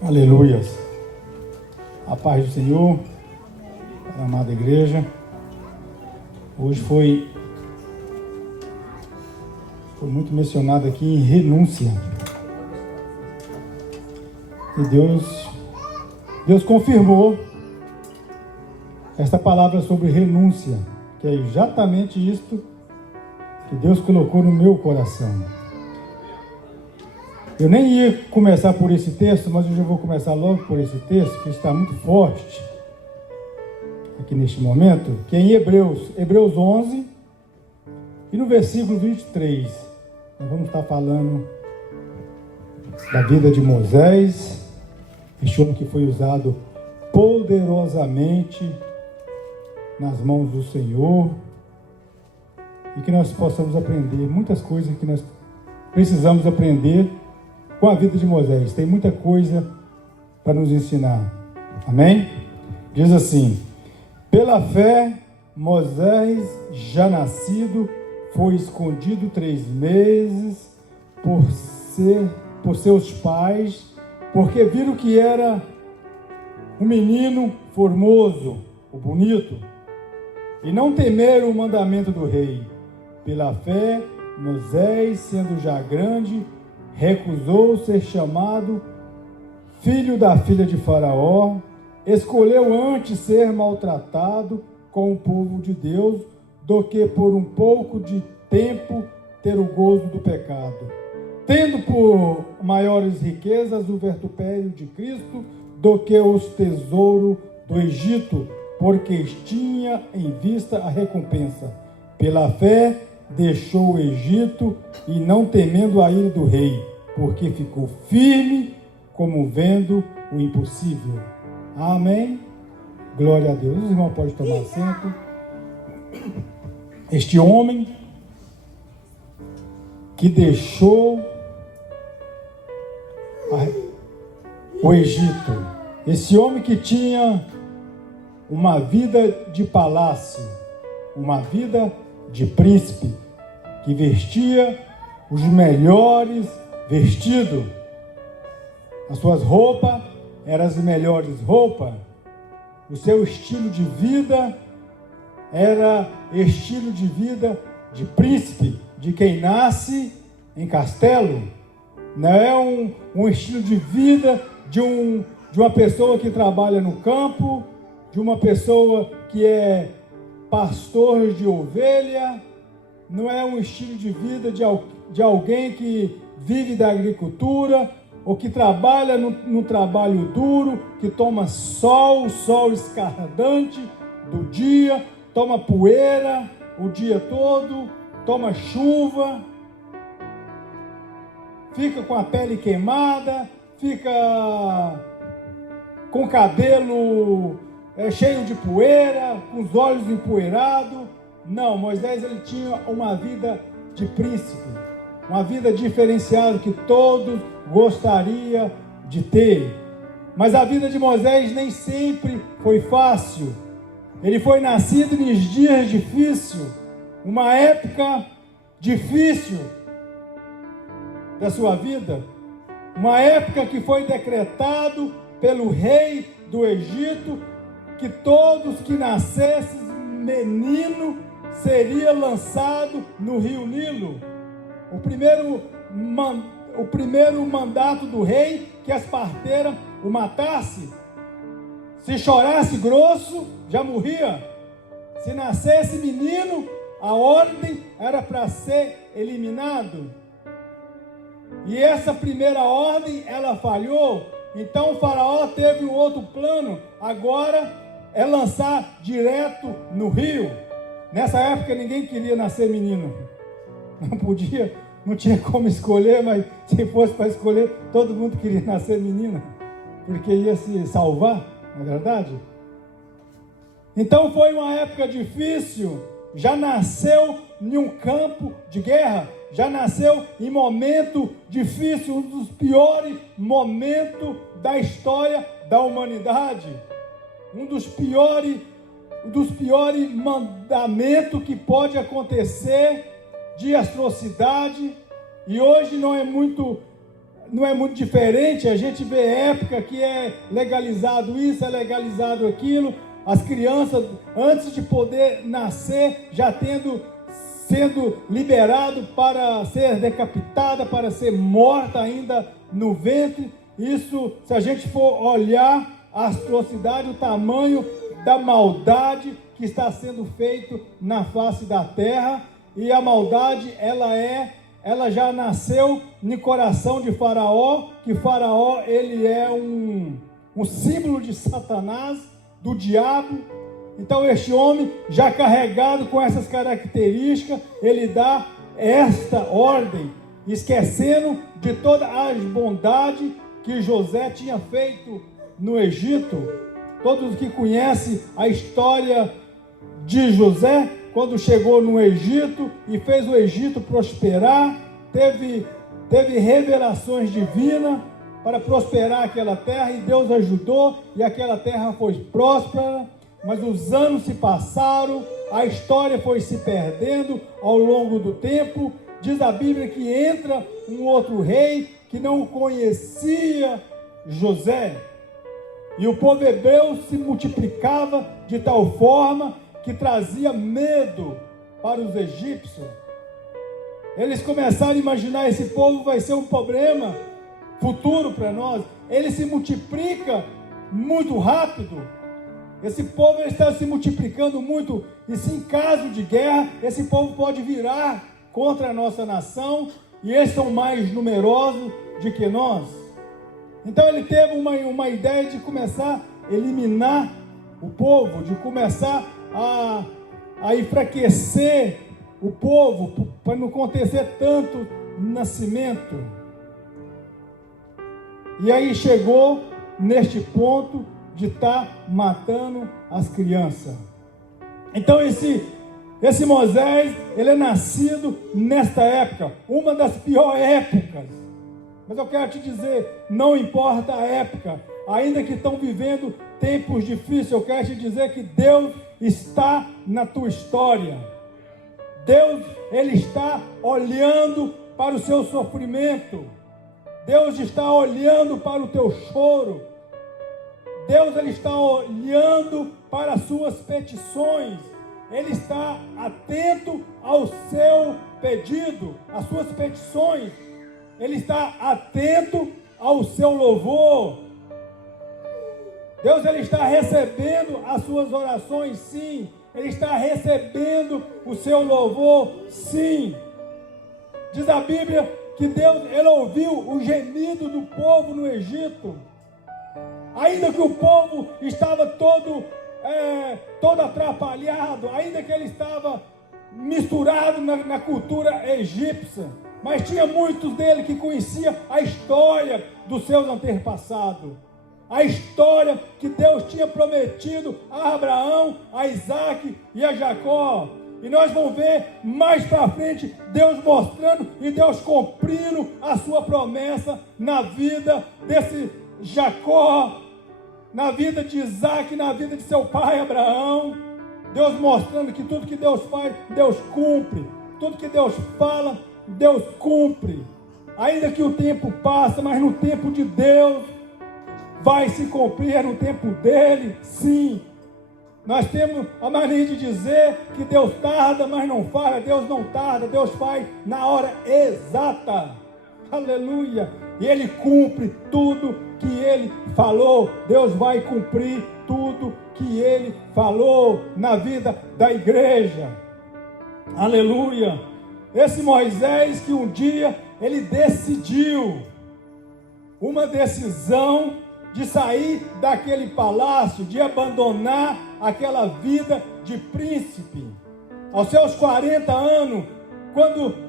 Aleluias. A paz do Senhor, para a amada igreja. Hoje foi muito mencionado aqui em renúncia. E Deus confirmou esta palavra sobre renúncia, que é exatamente isto que Deus colocou no meu coração. Eu nem ia começar por esse texto, mas eu já vou começar logo por esse texto, que está muito forte aqui neste momento, que é em Hebreus 11, e no versículo 23, nós vamos estar falando da vida de Moisés, este homem que foi usado poderosamente nas mãos do Senhor, e que nós possamos aprender muitas coisas que nós precisamos aprender com a vida de Moisés. Tem muita coisa para nos ensinar. Amém? Diz assim: pela fé, Moisés, já nascido, foi escondido 3 meses por seus pais, porque viram que era um menino formoso, o bonito, e não temeram o mandamento do rei. Pela fé, Moisés, sendo já grande, recusou ser chamado filho da filha de Faraó, escolheu antes ser maltratado com o povo de Deus, do que por um pouco de tempo ter o gozo do pecado, tendo por maiores riquezas o vitupério de Cristo do que os tesouros do Egito, porque tinha em vista a recompensa. Pela fé deixou o Egito, e não temendo a ira do rei, porque ficou firme, como vendo o impossível. Amém? Glória a Deus. Os irmãos podem tomar assento. Este homem que deixou o Egito, esse homem que tinha uma vida de palácio, uma vida de príncipe, que vestia os melhores vestidos, as suas roupas eram as melhores roupas, o seu estilo de vida era estilo de vida de príncipe, de quem nasce em castelo. Não é um estilo de vida de uma pessoa que trabalha no campo, de uma pessoa que é pastor de ovelha. Não é um estilo de vida de alguém que vive da agricultura, ou que trabalha no trabalho duro, que toma sol escaldante do dia, toma poeira o dia todo, toma chuva, fica com a pele queimada, fica com o cabelo cheio de poeira, com os olhos empoeirados. Não, Moisés ele tinha uma vida de príncipe, uma vida diferenciada que todos gostariam de ter. Mas a vida de Moisés nem sempre foi fácil. Ele foi nascido em dias difíceis, uma época difícil da sua vida, uma época que foi decretado pelo rei do Egito que todos que nascessem menino seria lançado no rio Nilo. O primeiro mandato do rei, que as parteiras o matassem. Se chorasse grosso, já morria. Se nascesse menino, a ordem era para ser eliminado. E essa primeira ordem, ela falhou. Então o faraó teve um outro plano. Agora é lançar direto no rio. Nessa época ninguém queria nascer menino. Não tinha como escolher, mas se fosse para escolher, todo mundo queria nascer menina, porque ia se salvar, não é verdade? Então foi uma época difícil, já nasceu em um campo de guerra, já nasceu em momento difícil, um dos piores momentos da história da humanidade, um dos piores mandamentos que pode acontecer, de atrocidade. E hoje não é muito não é muito diferente. A gente vê época que é legalizado isso, é legalizado aquilo. As crianças, antes de poder nascer, já sendo liberado para ser decapitada, para ser morta ainda no ventre. Isso, se a gente for olhar a atrocidade, o tamanho da maldade que está sendo feito na face da terra. E a maldade, ela já nasceu no coração de Faraó, que Faraó, ele é um símbolo de Satanás, do diabo. Então este homem, já carregado com essas características, ele dá esta ordem, esquecendo de todas as bondades que José tinha feito no Egito. Todos que conhecem a história de José, quando chegou no Egito e fez o Egito prosperar, teve revelações divinas para prosperar aquela terra, e Deus ajudou, e aquela terra foi próspera. Mas os anos se passaram, a história foi se perdendo ao longo do tempo. Diz a Bíblia que entra um outro rei que não conhecia José, e o povo hebreu se multiplicava de tal forma que trazia medo para os egípcios. Eles começaram a imaginar: esse povo vai ser um problema futuro para nós. Ele se multiplica muito rápido. Esse povo está se multiplicando muito, e se em caso de guerra, esse povo pode virar contra a nossa nação, e eles são mais numerosos do que nós. Então ele teve uma ideia de começar a eliminar o povo, de começar a enfraquecer o povo, para não acontecer tanto nascimento. E aí chegou neste ponto de estar matando as crianças. Então esse Moisés, ele é nascido nesta época, uma das piores épocas. Mas eu quero te dizer, não importa a época, ainda que estão vivendo tempos difíceis, eu quero te dizer que Deus está na tua história. Deus, ele está olhando para o seu sofrimento. Deus está olhando para o teu choro. Deus, ele está olhando para as suas petições. Ele está atento ao seu pedido, às suas petições. Ele está atento ao seu louvor. Deus, ele está recebendo as suas orações, sim. Ele está recebendo o seu louvor, sim. Diz a Bíblia que Deus, ele ouviu o gemido do povo no Egito. Ainda que o povo estava todo atrapalhado, ainda que ele estava misturado na cultura egípcia, mas tinha muitos dele que conheciam a história dos seus antepassados, a história que Deus tinha prometido a Abraão, a Isaac e a Jacó. E nós vamos ver mais para frente Deus mostrando e Deus cumprindo a sua promessa na vida desse Jacó, na vida de Isaac, na vida de seu pai Abraão. Deus mostrando que tudo que Deus faz, Deus cumpre. Tudo que Deus fala, Deus cumpre. Ainda que o tempo passa, mas no tempo de Deus vai se cumprir, no tempo dele, sim. Nós temos a mania de dizer que Deus tarda, mas não faz. Deus não tarda, Deus faz na hora exata. Aleluia! E ele cumpre tudo que ele falou. Deus vai cumprir tudo que ele falou na vida da igreja. Aleluia! Esse Moisés que um dia ele decidiu uma decisão de sair daquele palácio, de abandonar aquela vida de príncipe. Aos seus 40 anos,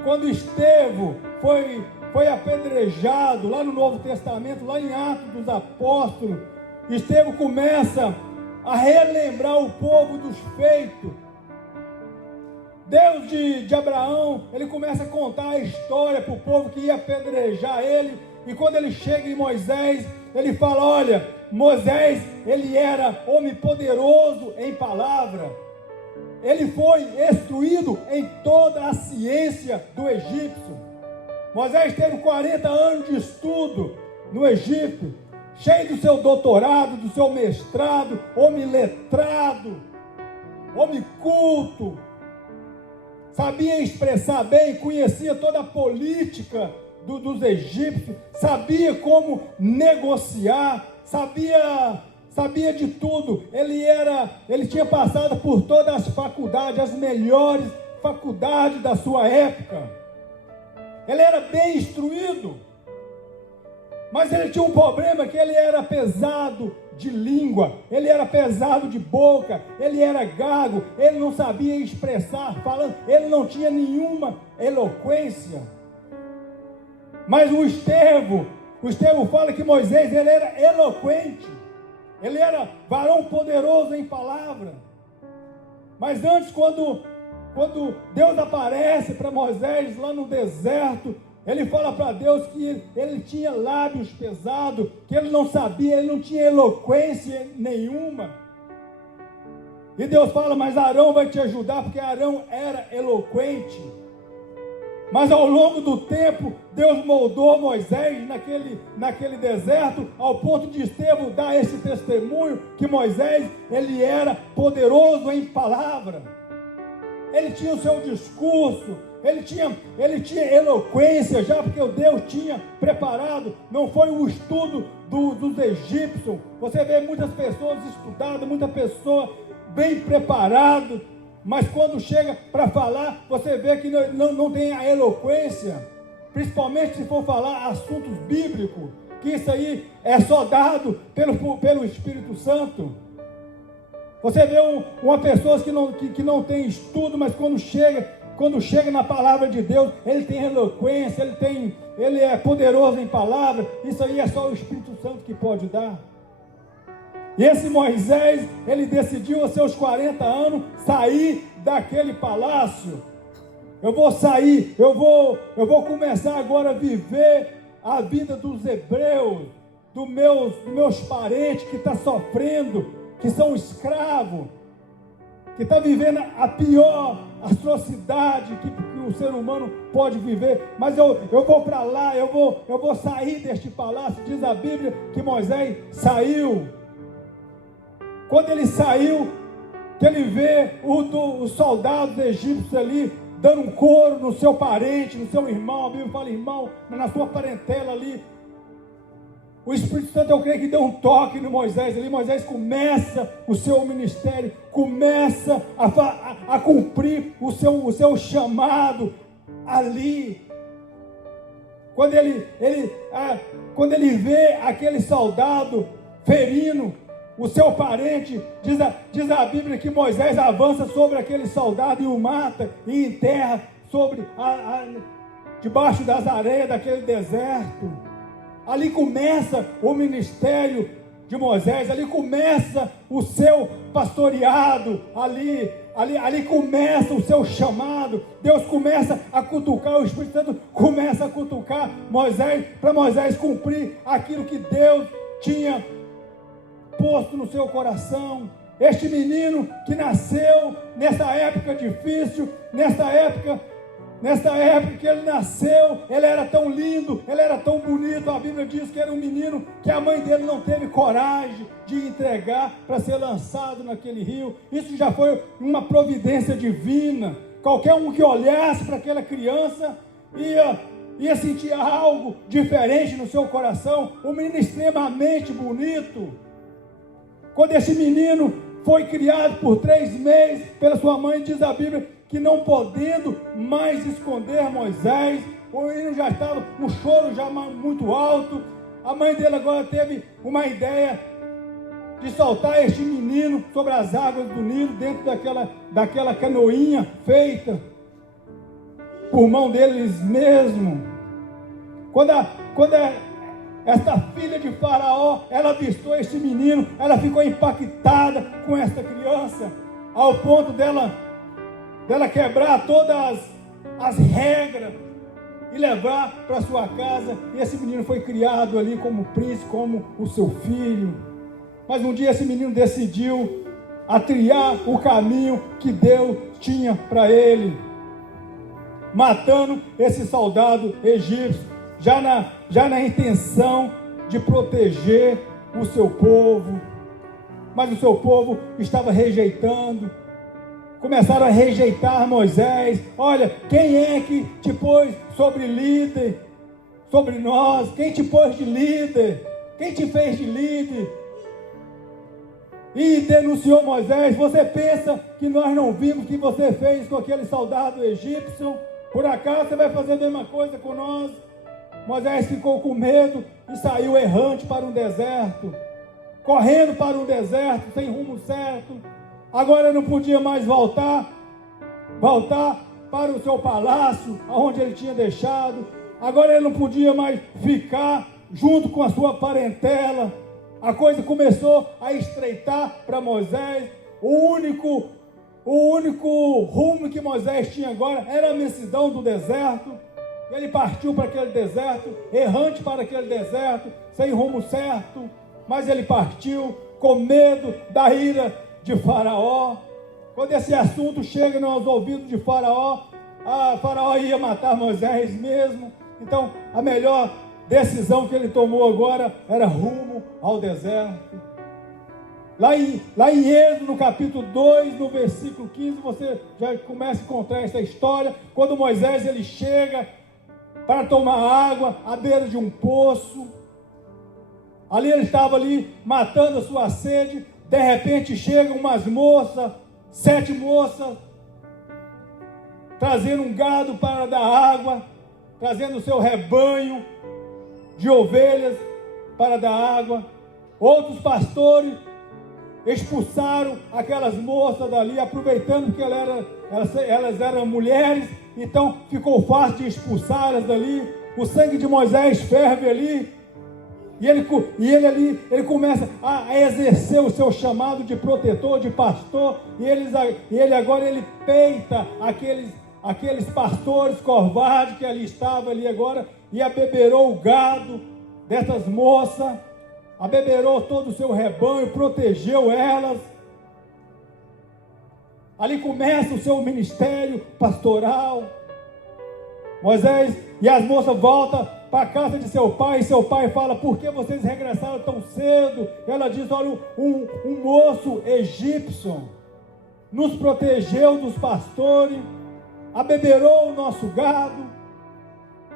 quando Estevão foi apedrejado, lá no Novo Testamento, lá em Atos dos Apóstolos, Estevão começa a relembrar o povo dos feitos. Deus de Abraão, ele começa a contar a história para o povo que ia apedrejar ele. E quando ele chega em Moisés, ele fala: olha, Moisés, ele era homem poderoso em palavra. Ele foi instruído em toda a ciência do egípcio. Moisés teve 40 anos de estudo no Egito, cheio do seu doutorado, do seu mestrado, homem letrado, homem culto, sabia expressar bem, conhecia toda a política dos egípcios, sabia como negociar, sabia de tudo. Ele tinha passado por todas as faculdades, as melhores faculdades da sua época. Ele era bem instruído, mas ele tinha um problema, que ele era pesado de língua, ele era pesado de boca, ele era gago, ele não sabia expressar, falando, ele não tinha nenhuma eloquência. Mas o Estevão fala que Moisés, ele era eloquente, ele era varão poderoso em palavra. Mas antes, quando Deus aparece para Moisés lá no deserto, ele fala para Deus que ele tinha lábios pesados, que ele não sabia, ele não tinha eloquência nenhuma. E Deus fala, mas Arão vai te ajudar, porque Arão era eloquente. Mas ao longo do tempo, Deus moldou Moisés naquele deserto, ao ponto de Estevão dar esse testemunho, que Moisés, ele era poderoso em palavra. Ele tinha o seu discurso, ele tinha eloquência já, porque o Deus tinha preparado. Não foi o estudo dos egípcios. Você vê muitas pessoas estudadas, muita pessoa bem preparada, mas quando chega para falar, você vê que não tem a eloquência, principalmente se for falar assuntos bíblicos, que isso aí é só dado pelo Espírito Santo. Você vê uma pessoa que não tem estudo, mas quando chega na palavra de Deus, ele tem eloquência, ele é poderoso em palavra. Isso aí é só o Espírito Santo que pode dar. E esse Moisés, ele decidiu aos seus 40 anos sair daquele palácio. Eu vou sair, eu vou começar agora a viver a vida dos hebreus, dos meus parentes que estão sofrendo, que são escravos, que estão vivendo a pior atrocidade que o ser humano pode viver. Mas eu vou para lá, eu vou sair deste palácio. Diz a Bíblia que Moisés saiu. Quando ele saiu, que ele vê os soldados egípcios ali dando um couro no seu parente, no seu irmão. A Bíblia fala irmão, na sua parentela ali. O Espírito Santo, eu creio que deu um toque no Moisés ali. Moisés começa o seu ministério, começa a cumprir o seu chamado ali. Quando ele vê aquele soldado ferindo o seu parente, diz a Bíblia que Moisés avança sobre aquele soldado e o mata e enterra debaixo das areias daquele deserto. Ali começa o ministério de Moisés, ali começa o seu pastoreado, ali começa o seu chamado. Deus começa a cutucar, o Espírito Santo começa a cutucar Moisés, para Moisés cumprir aquilo que Deus tinha posto no seu coração. Este menino que nasceu nessa época difícil, nessa época que ele nasceu, ele era tão lindo, ele era tão bonito. A Bíblia diz que era um menino que a mãe dele não teve coragem de entregar para ser lançado naquele rio. Isso já foi uma providência divina. Qualquer um que olhasse para aquela criança ia sentir algo diferente no seu coração. Um menino extremamente bonito. Quando esse menino foi criado por 3 meses pela sua mãe, diz a Bíblia que não podendo mais esconder Moisés, o menino já estava, um choro já muito alto. A mãe dele agora teve uma ideia de soltar este menino sobre as águas do Nilo, dentro daquela canoinha feita por mão deles mesmos. Quando esta filha de Faraó, ela avistou este menino, ela ficou impactada com esta criança, ao ponto dela quebrar todas as regras e levar para sua casa. E esse menino foi criado ali como príncipe, como o seu filho. Mas um dia esse menino decidiu trilhar o caminho que Deus tinha para ele. matando esse soldado egípcio, já na intenção de proteger o seu povo. Mas o seu povo estava rejeitando. Começaram a rejeitar Moisés. Olha, quem é que te pôs sobre líder? Sobre nós? Quem te pôs de líder? Quem te fez de líder? E denunciou Moisés. Você pensa que nós não vimos o que você fez com aquele soldado egípcio? Por acaso você vai fazer a mesma coisa com nós? Moisés ficou com medo e saiu errante para um deserto, correndo para um deserto, sem rumo certo. Agora não podia mais voltar para o seu palácio, onde ele tinha deixado. Agora ele não podia mais ficar junto com a sua parentela. A coisa começou a estreitar para Moisés. O único rumo que Moisés tinha agora era a imensidão do deserto. Ele partiu para aquele deserto, errante para aquele deserto, sem rumo certo. Mas ele partiu com medo da ira de Faraó. Quando esse assunto chega nos ouvidos de Faraó, Faraó ia matar Moisés mesmo. Então, a melhor decisão que ele tomou agora era rumo ao deserto. Lá em Êxodo, no capítulo 2, no versículo 15, você já começa a encontrar essa história. Quando Moisés ele chega para tomar água à beira de um poço. Ali ele estava ali matando a sua sede. De repente chegam umas moças, 7 moças, trazendo um gado para dar água, trazendo o seu rebanho de ovelhas para dar água. Outros pastores expulsaram aquelas moças dali, aproveitando que elas eram mulheres, então ficou fácil de expulsá-las dali. O sangue de Moisés ferve ali, e ele começa a exercer o seu chamado de protetor, de pastor, e ele agora peita aqueles pastores covardes que ali estavam ali agora, e abeberou o gado dessas moças, abeberou todo o seu rebanho, protegeu elas. Ali começa o seu ministério pastoral. Moisés e as moças voltam para a casa de seu pai, e seu pai fala: por que vocês regressaram tão cedo? Ela diz: olha, um moço egípcio nos protegeu dos pastores, abeberou o nosso gado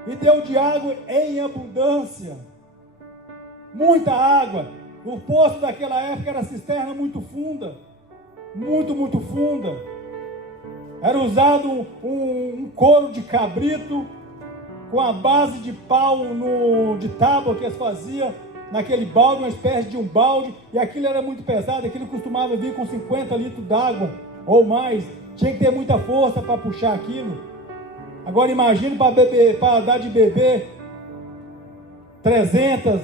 e deu de água em abundância, muita água. O poço daquela época era cisterna muito funda, muito funda. Era usado um couro de cabrito com a base de pau de tábua que eles faziam naquele balde, uma espécie de um balde, e aquilo era muito pesado. Aquilo costumava vir com 50 litros d'água ou mais. Tinha que ter muita força para puxar aquilo. Agora imagine para dar de beber 300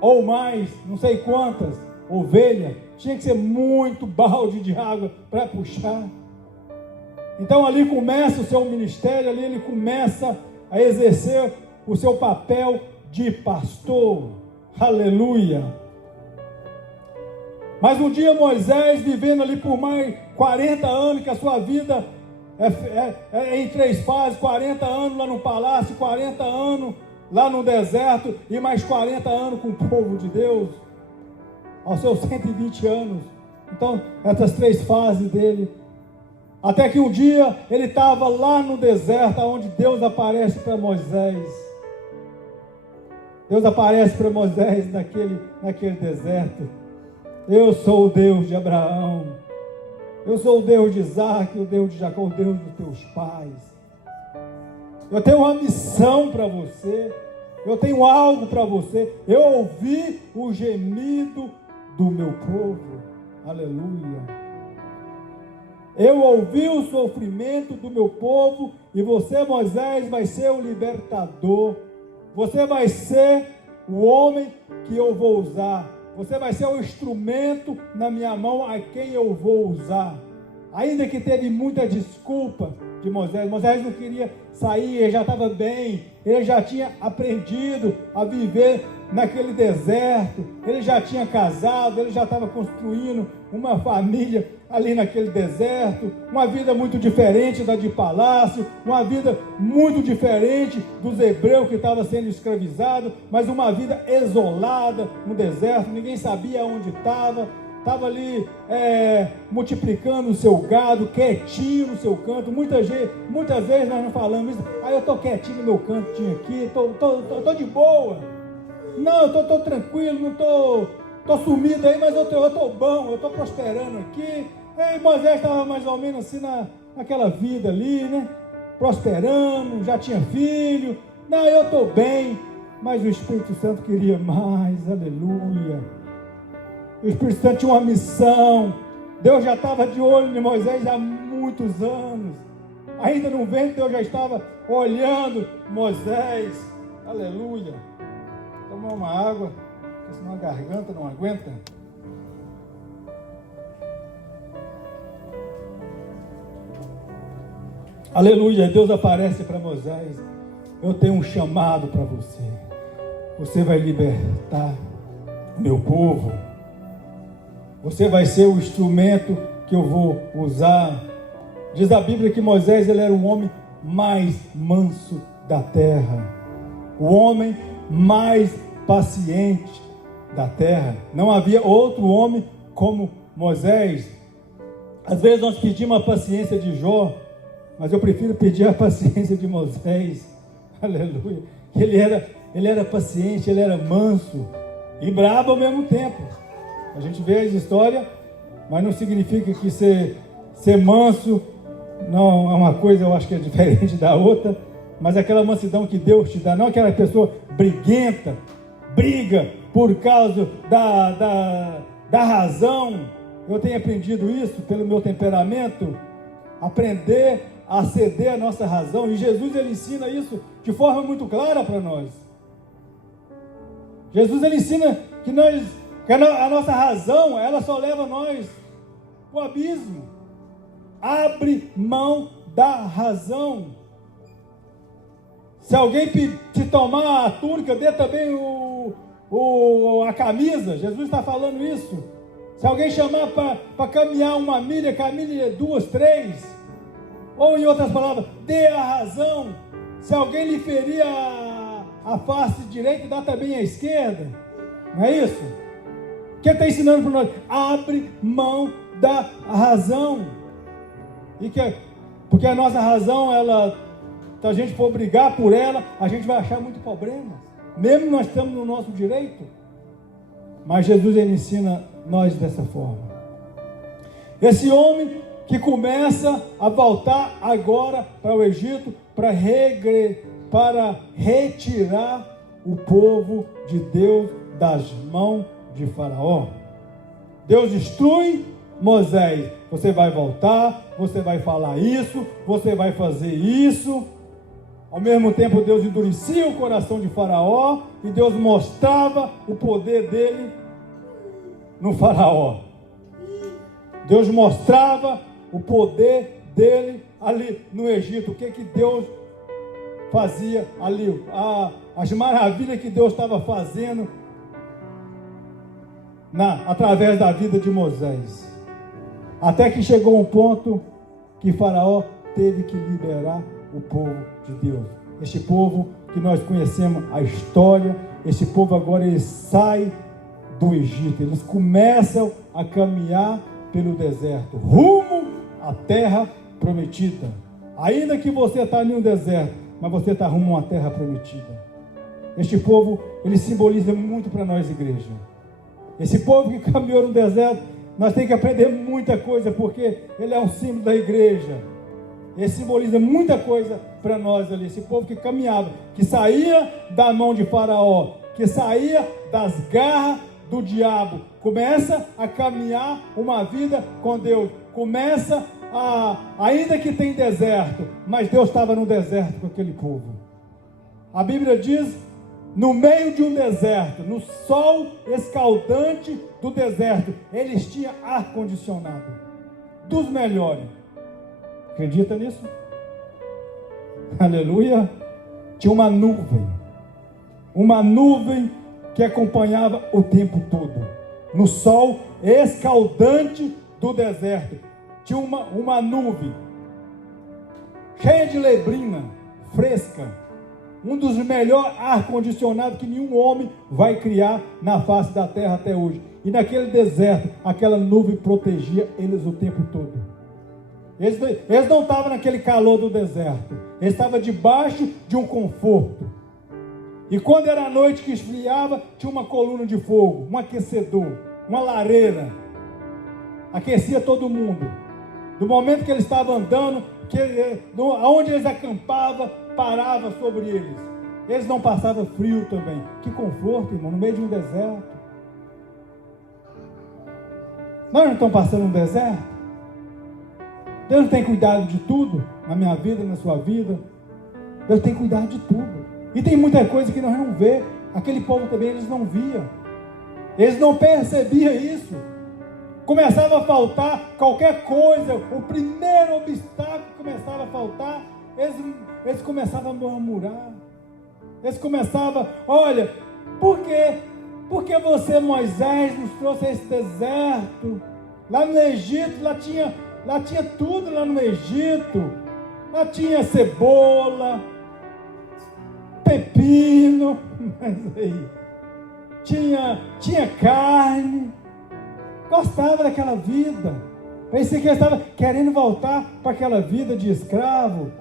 ou mais, não sei quantas ovelhas. Tinha que ser muito balde de água para puxar. Então ali começa o seu ministério, ali ele começa a exercer o seu papel de pastor. Aleluia! Mas um dia Moisés, vivendo ali por mais 40 anos, que a sua vida é em 3 fases: 40 anos lá no palácio, 40 anos lá no deserto, e mais 40 anos com o povo de Deus, aos seus 120 anos. Então, essas 3 fases dele. Até que um dia ele estava lá no deserto, onde Deus aparece para Moisés. Deus aparece para Moisés naquele deserto. Eu sou o Deus de Abraão. Eu sou o Deus de Isaac, o Deus de Jacó, o Deus dos teus pais. Eu tenho uma missão para você. Eu tenho algo para você. Eu ouvi o gemido do meu povo. Aleluia. Eu ouvi o sofrimento do meu povo, e você, Moisés, vai ser o libertador. Você vai ser o homem que eu vou usar. Você vai ser o instrumento na minha mão a quem eu vou usar. Ainda que teve muita desculpa de Moisés. Moisés não queria sair, ele já estava bem. Ele já tinha aprendido a viver naquele deserto, ele já tinha casado, ele já estava construindo uma família ali naquele deserto, uma vida muito diferente da de palácio, uma vida muito diferente dos hebreus que estavam sendo escravizados, mas uma vida isolada no deserto, ninguém sabia onde estava ali multiplicando o seu gado, quietinho no seu canto. Muitas vezes nós não falamos isso, eu estou quietinho no meu cantinho aqui, estou de boa, não, eu estou tranquilo, não estou sumido aí, mas eu estou bom, eu estou prosperando aqui. E Moisés estava mais ou menos assim naquela vida ali, né? Prosperando, já tinha filho, não, eu estou bem, mas o Espírito Santo queria mais, aleluia. O Espírito Santo tinha uma missão. Deus já estava de olho em Moisés há muitos anos. Ainda no ventre Deus já estava olhando Moisés. Aleluia. Tomar uma água, porque senão a garganta não aguenta. Aleluia. Deus aparece para Moisés. Eu tenho um chamado para você. Você vai libertar o meu povo. Você vai ser o instrumento que eu vou usar. Diz a Bíblia que Moisés ele era o homem mais manso da terra. O homem mais paciente da terra. Não havia outro homem como Moisés. Às vezes nós pedimos a paciência de Jó, mas eu prefiro pedir a paciência de Moisés. Aleluia. Ele era paciente, ele era manso e bravo ao mesmo tempo. A gente vê as histórias, mas não significa que ser manso não é uma coisa, eu acho que é diferente da outra, mas aquela mansidão que Deus te dá, não aquela pessoa briguenta, briga por causa da razão. Eu tenho aprendido isso pelo meu temperamento, aprender a ceder a nossa razão, e Jesus ele ensina isso de forma muito clara para nós. Jesus ele ensina que a nossa razão, ela só leva nós para o abismo. Abre mão da razão. Se alguém te tomar a túnica, dê também a camisa. Jesus está falando isso. Se alguém chamar para caminhar uma milha, caminhe 2, 3. Ou em outras palavras, dê a razão. Se alguém lhe ferir a face direita, dá também a esquerda. Não é isso? O que ele está ensinando para nós? Abre mão da razão. Porque a nossa razão, se a gente for brigar por ela, a gente vai achar muito problema. Mesmo nós estamos no nosso direito. Mas Jesus ele ensina nós dessa forma. Esse homem que começa a voltar agora para o Egito, para retirar o povo de Deus das mãos de Faraó. Deus instrui Moisés: você vai voltar, você vai falar isso, você vai fazer isso. Ao mesmo tempo Deus endurecia o coração de Faraó e Deus mostrava o poder dele no Faraó. Deus mostrava o poder dele ali no Egito. O que Deus fazia ali, as maravilhas que Deus estava fazendo através da vida de Moisés. Até que chegou um ponto que Faraó teve que liberar o povo de Deus. Este povo que nós conhecemos a história, esse povo agora ele sai do Egito. Eles começam a caminhar pelo deserto, rumo à terra prometida. Ainda que você está ali no deserto, mas você está rumo a uma terra prometida. Este povo, ele simboliza muito para nós, igreja. Esse povo que caminhou no deserto, nós temos que aprender muita coisa, porque ele é um símbolo da igreja. Ele simboliza muita coisa para nós ali. Esse povo que caminhava, que saía da mão de Faraó, que saía das garras do diabo, começa a caminhar uma vida com Deus. Começa ainda que tem deserto, mas Deus estava no deserto com aquele povo. A Bíblia diz: no meio de um deserto, no sol escaldante do deserto, eles tinham ar-condicionado, dos melhores. Acredita nisso? Aleluia. Tinha uma nuvem que acompanhava o tempo todo. No sol escaldante do deserto, tinha uma nuvem cheia de neblina, fresca, um dos melhores ar-condicionados que nenhum homem vai criar na face da terra até hoje. E naquele deserto, aquela nuvem protegia eles o tempo todo. Eles não estavam naquele calor do deserto, eles estavam debaixo de um conforto. E quando era a noite que esfriava, tinha uma coluna de fogo, um aquecedor, uma lareira, aquecia todo mundo. Do momento que eles estavam andando, aonde eles acampavam, parava sobre eles. Eles não passavam frio também. Que conforto, irmão, no meio de um deserto. Nós não estamos passando um deserto? Deus tem cuidado de tudo, na minha vida, na sua vida. Deus tem cuidado de tudo. E tem muita coisa que nós não vemos. Aquele povo também, eles não viam. Eles não percebiam isso. Começava a faltar qualquer coisa, o primeiro obstáculo começava a faltar, eles começavam a murmurar. Eles começavam, olha, por quê? Porque você, Moisés, nos trouxe a esse deserto? Lá no Egito, lá tinha tudo lá no Egito. Lá tinha cebola, pepino, mas aí, tinha carne. Gostava daquela vida. Parecia que ele estava querendo voltar para aquela vida de escravo.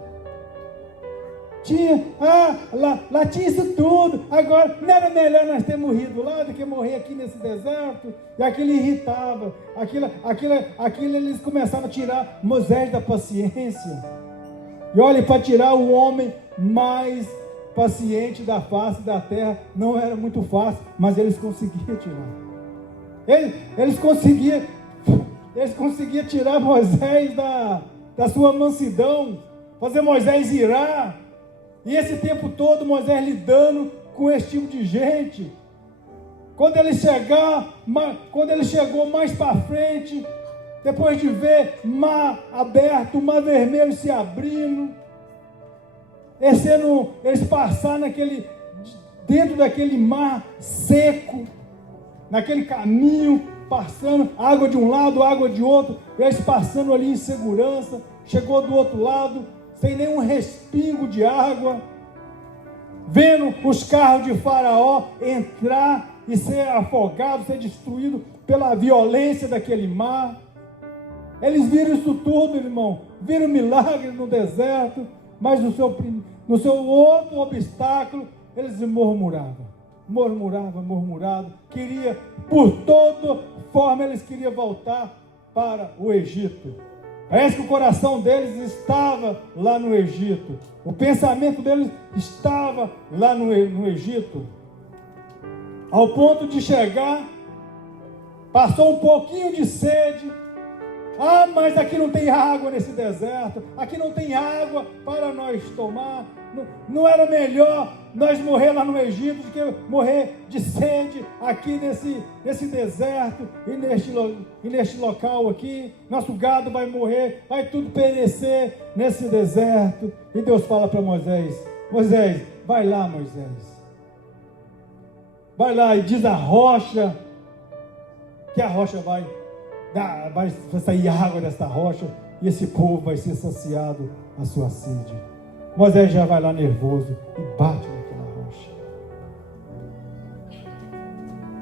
Lá tinha isso tudo. Agora, não era melhor nós termos morrido lá do que morrer aqui nesse deserto? E aquilo irritava. Aquilo eles começavam a tirar Moisés da paciência. E olha, para tirar o homem mais paciente da face da terra, não era muito fácil, mas eles conseguiam tirar. Eles conseguiam tirar Moisés da sua mansidão, fazer Moisés irar. E esse tempo todo Moisés lidando com esse tipo de gente. Quando ele chegou mais para frente, depois de ver mar aberto, o mar vermelho se abrindo, eles passaram dentro daquele mar seco, naquele caminho, passando, água de um lado, água de outro, eles passando ali em segurança, chegou do outro lado, sem nenhum respingo de água, vendo os carros de Faraó entrar e ser afogados, ser destruídos pela violência daquele mar. Eles viram isso tudo, irmão, viram milagres no deserto, mas no seu outro obstáculo, eles murmuravam. Queria, por toda forma, eles queriam voltar para o Egito. Parece que o coração deles estava lá no Egito. O pensamento deles estava lá no Egito. Ao ponto de chegar, passou um pouquinho de sede. Mas aqui não tem água nesse deserto. Aqui não tem água para nós tomar. Não era melhor nós morrer lá no Egito do que morrer de sede aqui nesse deserto e neste local aqui? Nosso gado vai morrer, vai tudo perecer nesse deserto. E Deus fala para Moisés: Moisés, vai lá, Moisés. Vai lá e diz a rocha, que a rocha vai sair água dessa rocha e esse povo vai ser saciado a sua sede. Moisés já vai lá nervoso e bate naquela rocha.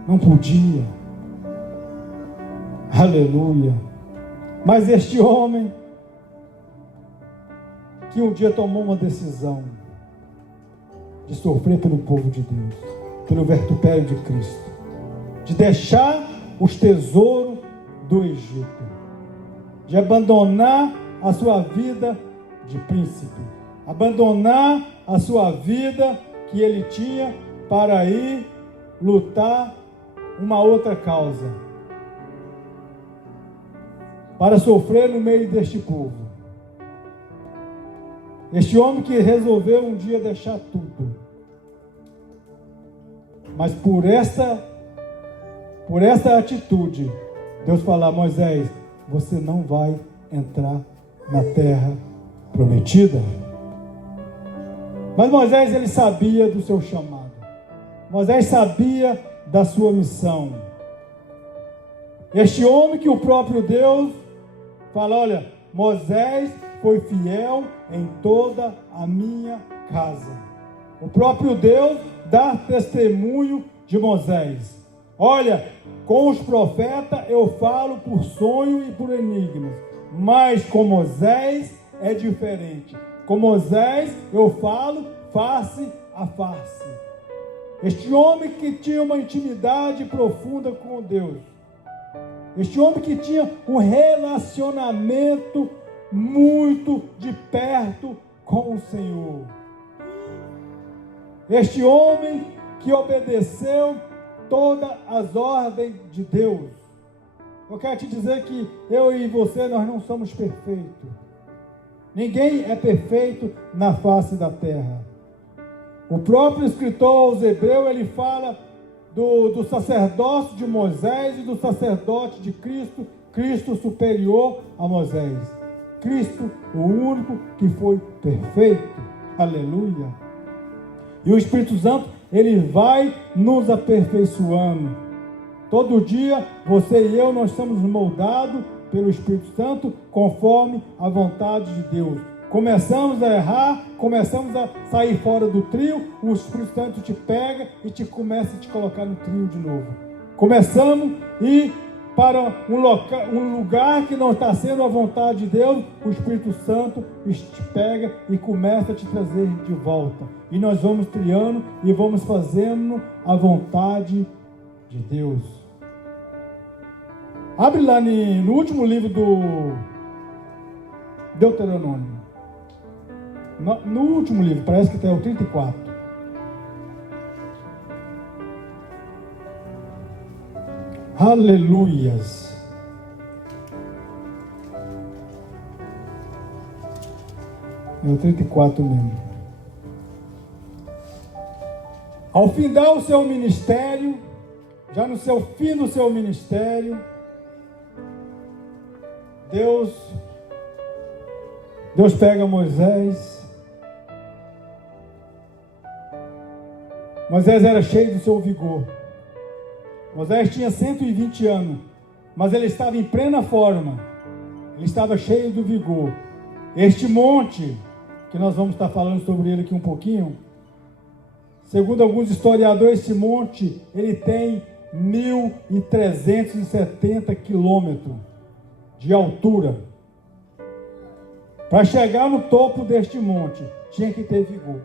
Não podia. Aleluia. Mas este homem, que um dia tomou uma decisão de sofrer pelo povo de Deus, pelo vitupério de Cristo, de deixar os tesouros do Egito, de abandonar a sua vida de príncipe, abandonar a sua vida que ele tinha para ir lutar uma outra causa, para sofrer no meio deste povo. Este homem que resolveu um dia deixar tudo, mas por essa atitude, Deus fala: Moisés, você não vai entrar na terra prometida. Mas Moisés, ele sabia do seu chamado. Moisés sabia da sua missão. Este homem que o próprio Deus fala, olha, Moisés foi fiel em toda a minha casa. O próprio Deus dá testemunho de Moisés. Olha, com os profetas eu falo por sonho e por enigmas, mas com Moisés é diferente. Com Moisés eu falo face a face. Este homem que tinha uma intimidade profunda com Deus. Este homem que tinha um relacionamento muito de perto com o Senhor. Este homem que obedeceu todas as ordens de Deus. Eu quero te dizer que eu e você, nós não somos perfeitos. Ninguém é perfeito na face da terra. O próprio escritor aos Hebreus, ele fala do sacerdócio de Moisés e do sacerdote de Cristo, Cristo superior a Moisés. Cristo, o único que foi perfeito. Aleluia. E o Espírito Santo, ele vai nos aperfeiçoando. Todo dia, você e eu, nós somos moldados pelo Espírito Santo conforme a vontade de Deus. Começamos a errar, começamos a sair fora do trio, o Espírito Santo te pega e começa a te colocar no trio de novo. Começamos a ir para um lugar que não está sendo a vontade de Deus, o Espírito Santo te pega e começa a te trazer de volta. E nós vamos triando e vamos fazendo a vontade de Deus. Abre lá no último livro do Deuteronômio. No último livro, parece que tem o 34. Aleluias. É o 34 mesmo. Ao findar o seu ministério, já no seu fim do seu ministério, Deus pega Moisés. Moisés era cheio do seu vigor. Moisés tinha 120 anos, mas ele estava em plena forma. Ele estava cheio do vigor. Este monte, que nós vamos estar falando sobre ele aqui um pouquinho, segundo alguns historiadores, esse monte, ele tem 1.370 quilômetros de altura. Para chegar no topo deste monte, tinha que ter vigor.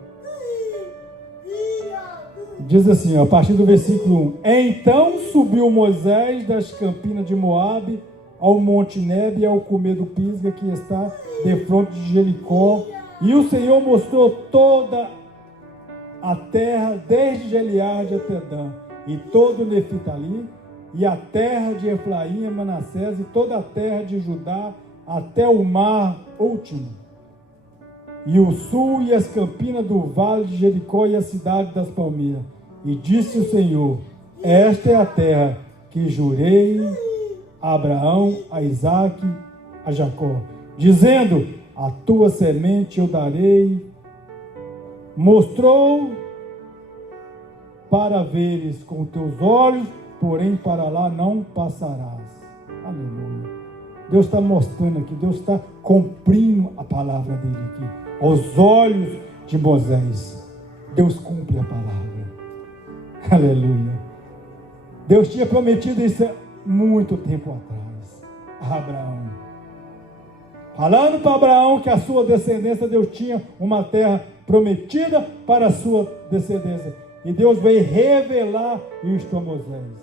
Diz assim, a partir do versículo 1. Então subiu Moisés das campinas de Moabe ao monte Nebe, ao comer do Pisga, que está defronte de Jericó. E o Senhor mostrou toda a terra, desde Gileade até Dan, e todo o Neftali, e a terra de Efraim, Manassés, e toda a terra de Judá, até o mar último, e o sul e as campinas do vale de Jericó e a cidade das palmeiras. E disse o Senhor: esta é a terra que jurei a Abraão, a Isaque, a Jacó, dizendo: a tua semente eu darei. Mostrou para veres com teus olhos, porém para lá não passarás. Aleluia. Deus está mostrando aqui, Deus está cumprindo a palavra dele aqui. Aos olhos de Moisés, Deus cumpre a palavra. Aleluia. Deus tinha prometido isso há muito tempo atrás a Abraão. Falando para Abraão que a sua descendência, Deus tinha uma terra prometida para a sua descendência. E Deus veio revelar isto a Moisés.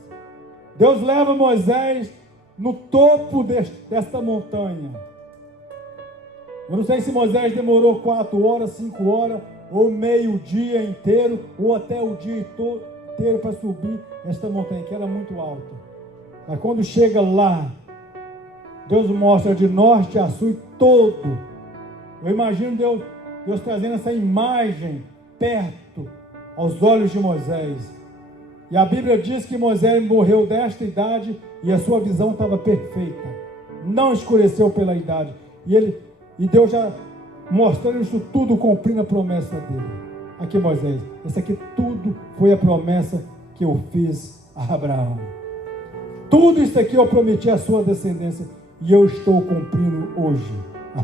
Deus leva Moisés no topo desta montanha. Eu não sei se Moisés demorou 4 horas, 5 horas, ou meio dia inteiro, ou até o dia inteiro para subir esta montanha, que era muito alta. Mas quando chega lá, Deus mostra de norte a sul todo. Eu imagino Deus trazendo essa imagem perto aos olhos de Moisés. E a Bíblia diz que Moisés morreu desta idade e a sua visão estava perfeita. Não escureceu pela idade. E Deus já mostrando isso tudo, cumprindo a promessa dele. aqui Moisés, isso aqui tudo foi a promessa que eu fiz a Abraão. Tudo isso aqui eu prometi à sua descendência e eu estou cumprindo hoje.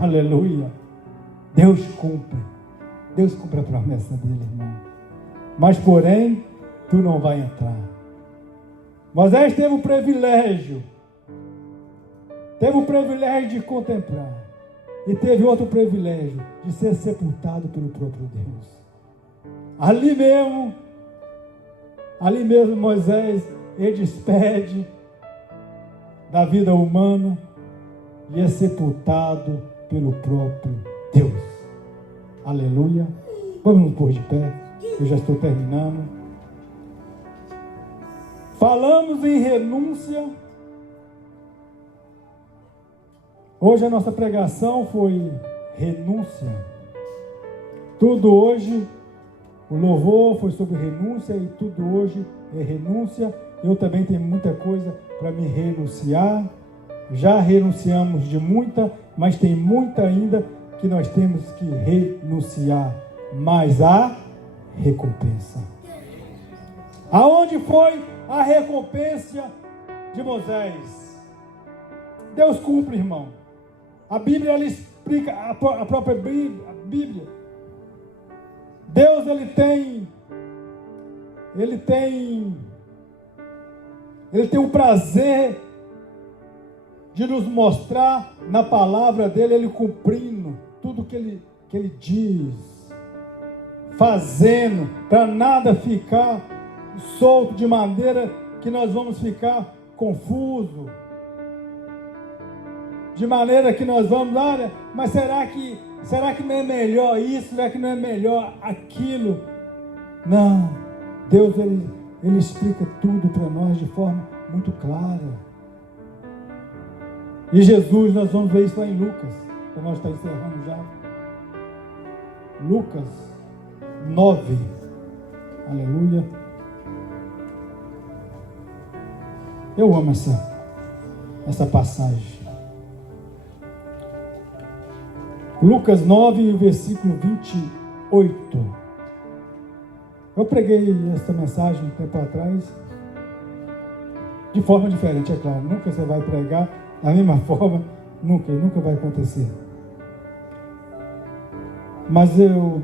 Aleluia. Deus cumpre a promessa dele, irmão. Mas porém, tu não vai entrar. Moisés teve o privilégio de contemplar, e teve outro privilégio, de ser sepultado pelo próprio Deus. Ali mesmo Moisés, ele despede da vida humana e é sepultado pelo próprio Deus. Aleluia. Vamos nos pôr de pé, eu já estou terminando. Falamos em renúncia. Hoje a nossa pregação foi renúncia. Tudo hoje, o louvor foi sobre renúncia e tudo hoje é renúncia. Eu também tenho muita coisa para me renunciar. Já renunciamos de muita, mas tem muita ainda que nós temos que renunciar. Mas há recompensa. Aonde foi a recompensa de Moisés? Deus cumpre, irmão. A Bíblia, ela explica, a própria Bíblia. Deus, ele tem o prazer de nos mostrar na palavra dele, ele cumprindo tudo que ele diz, fazendo, para nada ficar solto, de maneira que nós vamos ficar confusos, de maneira que nós vamos, olha, mas será que não é melhor isso? Será que não é melhor aquilo? Não, Deus, ele explica tudo para nós de forma muito clara. E Jesus, nós vamos ver isso lá em Lucas, para nós estar encerrando já. Lucas 9, aleluia. Eu amo essa passagem. Lucas 9, versículo 28. Eu preguei essa mensagem um tempo atrás, de forma diferente, é claro. Nunca você vai pregar da mesma forma, nunca vai acontecer. Mas eu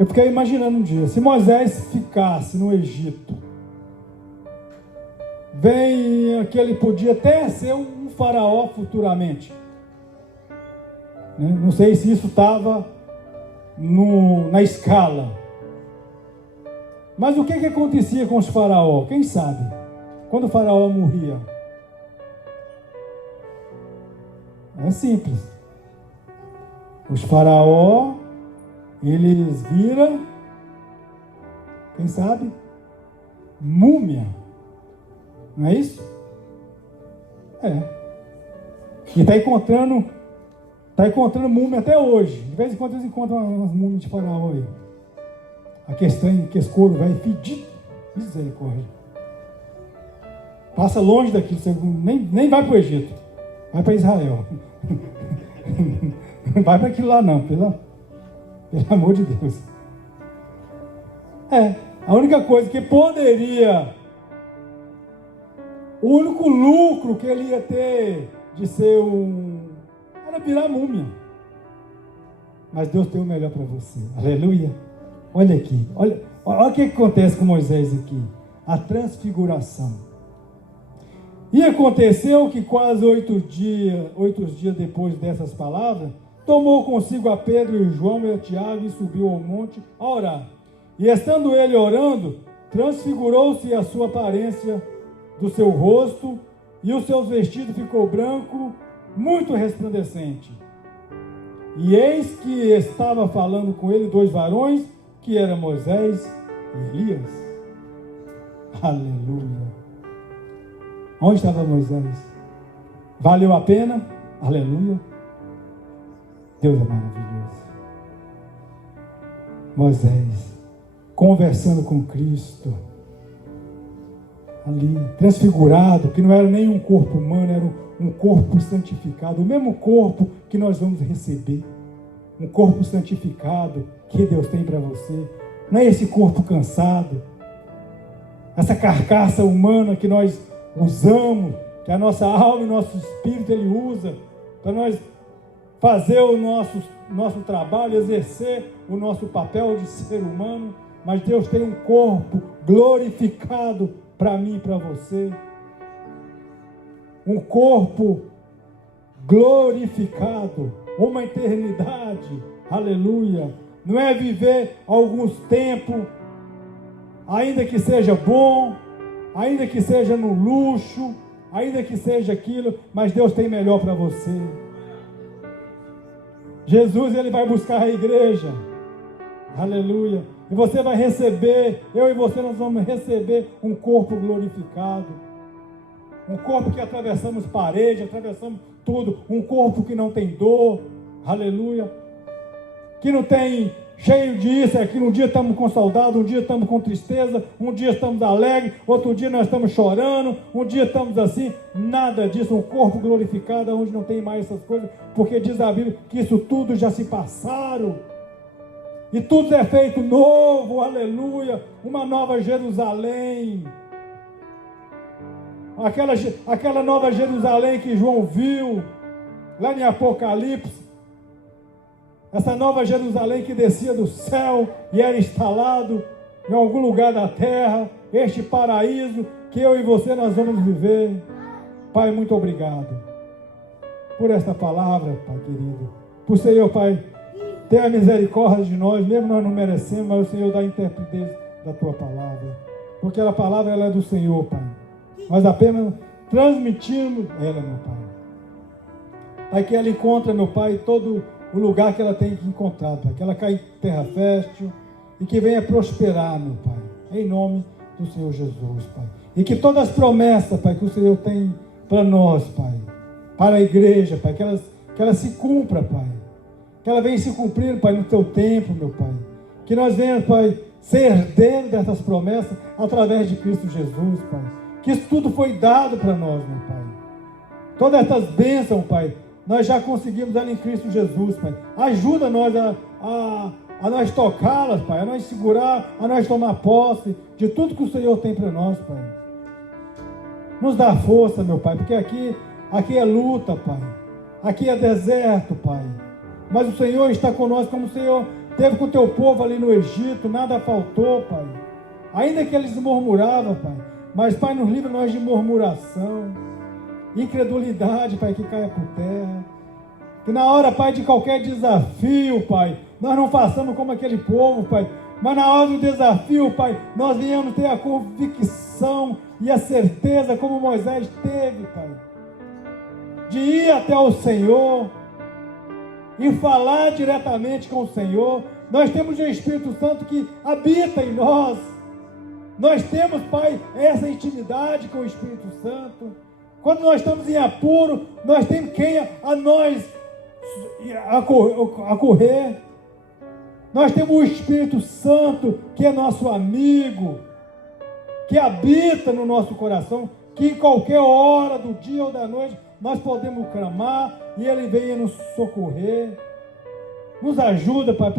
fiquei imaginando um dia, se Moisés ficasse no Egito, que ele podia até ser um faraó futuramente. Não sei se isso estava na escala. Mas o que acontecia com os faraós? Quem sabe? Quando o faraó morria? É simples. Os faraós, eles viram, quem sabe? Múmia. Não é isso? É. E está encontrando múmia até hoje. De vez em quando eles encontram umas múmias de faraó aí. A questão é que esse couro vai fedido. Misericórdia. Passa longe daquilo. Você nem vai para o Egito. Vai para Israel. Não vai para aquilo lá não. Pelo amor de Deus. A única coisa que poderia... O único lucro que ele ia ter de ser era virar múmia. Mas Deus tem o melhor para você. Aleluia. Olha aqui. Olha o que acontece com Moisés aqui. A transfiguração. E aconteceu que quase 8 dias depois dessas palavras, tomou consigo a Pedro e João e a Tiago e subiu ao monte a orar. E estando ele orando, transfigurou-se a sua aparência do seu rosto, e os seus vestidos ficou branco, muito resplandecente. E eis que estava falando com ele 2 varões, que eram Moisés e Elias. Aleluia. Onde estava Moisés? Valeu a pena? Aleluia. Deus é maravilhoso. Moisés, conversando com Cristo, ali, transfigurado, que não era nem um corpo humano, era um corpo santificado, o mesmo corpo que nós vamos receber. um corpo santificado que Deus tem para você. Não é esse corpo cansado, essa carcaça humana que nós usamos, que a nossa alma e nosso espírito Ele usa para nós fazer o nosso trabalho, exercer o nosso papel de ser humano. Mas Deus tem um corpo glorificado para mim e para você. Um corpo glorificado, uma eternidade, aleluia. Não é viver alguns tempos, ainda que seja bom, ainda que seja no luxo, ainda que seja aquilo, mas Deus tem melhor para você. Jesus, Ele vai buscar a igreja, aleluia, e você vai receber, eu e você, nós vamos receber um corpo glorificado, um corpo que atravessamos parede, atravessamos tudo, um corpo que não tem dor, aleluia, que não tem cheio disso, que um dia estamos com saudade, um dia estamos com tristeza, um dia estamos alegres, outro dia nós estamos chorando, um dia estamos assim, nada disso, um corpo glorificado, onde não tem mais essas coisas, porque diz a Bíblia que isso tudo já se passaram, e tudo é feito novo, aleluia, uma nova Jerusalém, aquela nova Jerusalém que João viu, lá em Apocalipse, essa nova Jerusalém que descia do céu e era instalado em algum lugar da terra, este paraíso que eu e você nós vamos viver. Pai, muito obrigado por esta palavra, Pai querido, por Senhor, Pai, ter a misericórdia de nós, mesmo nós não merecemos, mas o Senhor dá a interpretação da Tua palavra, porque a palavra ela é do Senhor, Pai, nós apenas transmitimos ela, meu Pai. Pai, que ela encontra, meu Pai, todo o lugar que ela tem que encontrar, Pai, que ela caia em terra fértil e que venha prosperar, meu Pai, em nome do Senhor Jesus, Pai. E que todas as promessas, Pai, que o Senhor tem para nós, Pai, para a igreja, Pai, que ela se cumpra, Pai, que ela venha se cumprir, Pai, no Teu tempo, meu Pai, que nós venhamos, Pai, ser herdeiro dessas promessas através de Cristo Jesus, Pai, que isso tudo foi dado para nós, meu Pai, todas essas bênçãos, Pai, nós já conseguimos ela em Cristo Jesus, Pai. Ajuda nós a nós tocá-las, Pai, a nós segurar, a nós tomar posse de tudo que o Senhor tem para nós, Pai. Nos dá força, meu Pai, porque aqui é luta, Pai. Aqui é deserto, Pai. Mas o Senhor está conosco, como o Senhor teve com o Teu povo ali no Egito, nada faltou, Pai. Ainda que eles murmuravam, Pai. Mas, Pai, nos livra nós de murmuração, incredulidade, Pai, que caia por terra. Que na hora, Pai, de qualquer desafio, Pai, nós não façamos como aquele povo, Pai, mas na hora do desafio, Pai, nós venhamos ter a convicção e a certeza, como Moisés teve, Pai, de ir até o Senhor e falar diretamente com o Senhor. Nós temos o Espírito Santo que habita em nós. Nós temos, Pai, essa intimidade com o Espírito Santo. Quando nós estamos em apuro, nós temos quem a nós acorrer. Nós temos o Espírito Santo, que é nosso amigo, que habita no nosso coração, que em qualquer hora do dia ou da noite, nós podemos clamar e Ele venha nos socorrer. Nos ajuda, Pai,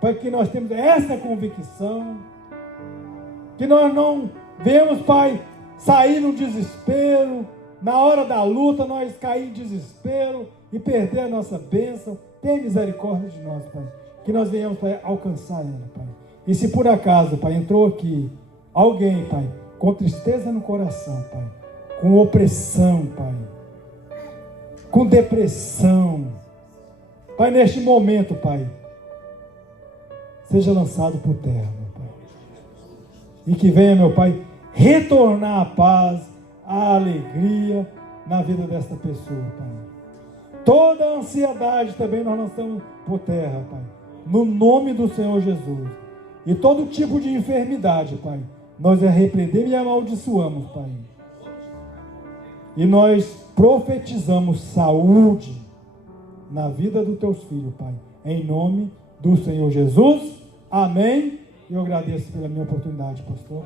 para que nós temos essa convicção, que nós não vemos, Pai, sair no desespero, na hora da luta, nós cair em desespero e perder a nossa bênção. Tem misericórdia de nós, Pai, que nós venhamos, Pai, alcançar ela, Pai. E se por acaso, Pai, entrou aqui alguém, Pai, com tristeza no coração, Pai, com opressão, Pai, com depressão, Pai, neste momento, Pai, seja lançado por terra, meu Pai. E que venha, meu Pai, retornar a paz, a alegria na vida desta pessoa, Pai. Toda a ansiedade também nós lançamos por terra, Pai, no nome do Senhor Jesus. E todo tipo de enfermidade, Pai, nós a repreendemos e amaldiçoamos, Pai. E nós profetizamos saúde na vida dos Teus filhos, Pai, em nome do Senhor Jesus. Amém. Eu agradeço pela minha oportunidade, pastor.